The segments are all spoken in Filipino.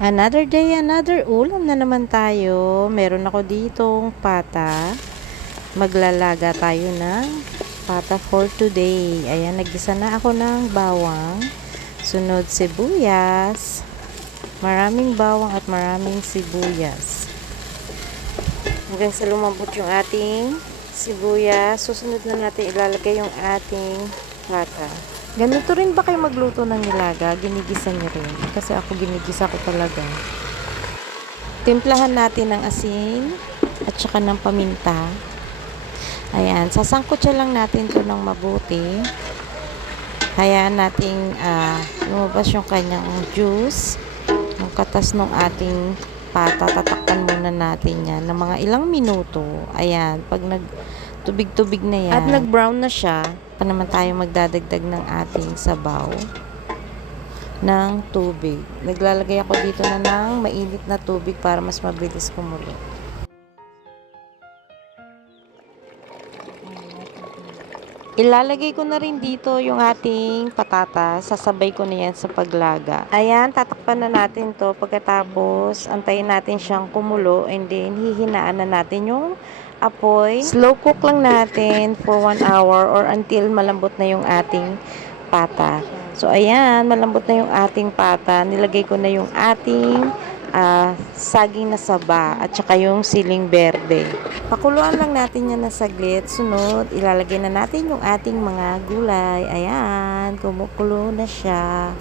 Another day, another ulam na naman tayo. Meron ako ditong pata. Maglalaga tayo ng pata for today. Ayan, nagisa na ako ng bawang. Sunod sibuyas. Maraming bawang at maraming sibuyas. Hanggang sa lumambot yung ating sibuyas, susunod na natin ilalagay yung ating pata. Ganito rin ba kayo magluto ng nilaga? Ginigisa niyo rin. Kasi ako ginigisa ko talaga. Timplahan natin ng asin at saka ng paminta. Ayan, sasangkutsa lang natin to ng mabuti. Hayaan nating lumabas yung kanyang juice. Yung katas ng ating pata, tatakpan muna natin yan ng mga ilang minuto. Ayan, pag nagtubig-tubig na yan at nag-brown na siya, pa naman tayo magdadagdag ng ating sabaw ng tubig. Naglalagay ako dito na ng mainit na tubig para mas mabilis kumulo. Ilalagay ko na rin dito yung ating patatas. Sasabay ko na yan sa paglaga. Ayan, tatakpan na natin to. Pagkatapos, antayin natin siyang kumulo and then hihinaan na natin yung apoy. Slow cook lang natin for 1 hour or until malambot na yung ating pata. So, ayan, malambot na yung ating pata. Nilagay ko na yung ating saging na saba at saka yung siling berde. Pakuluan lang natin yan na saglit. Sunod, ilalagay na natin yung ating mga gulay. Ayan, kumukulo na siya.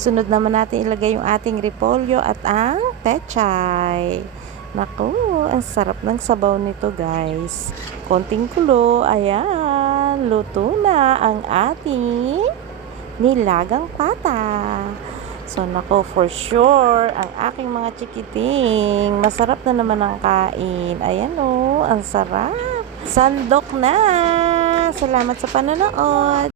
Sunod naman natin ilagay yung ating repolyo at ang pechay. Naku, ang sarap ng sabaw nito guys. Konting kulo, ayan, luto na ang ating nilagang pata. So, nako, for sure, ang aking mga chikiting, masarap na naman ang kain. Ayan o, ang sarap. Sandok na! Salamat sa panonood!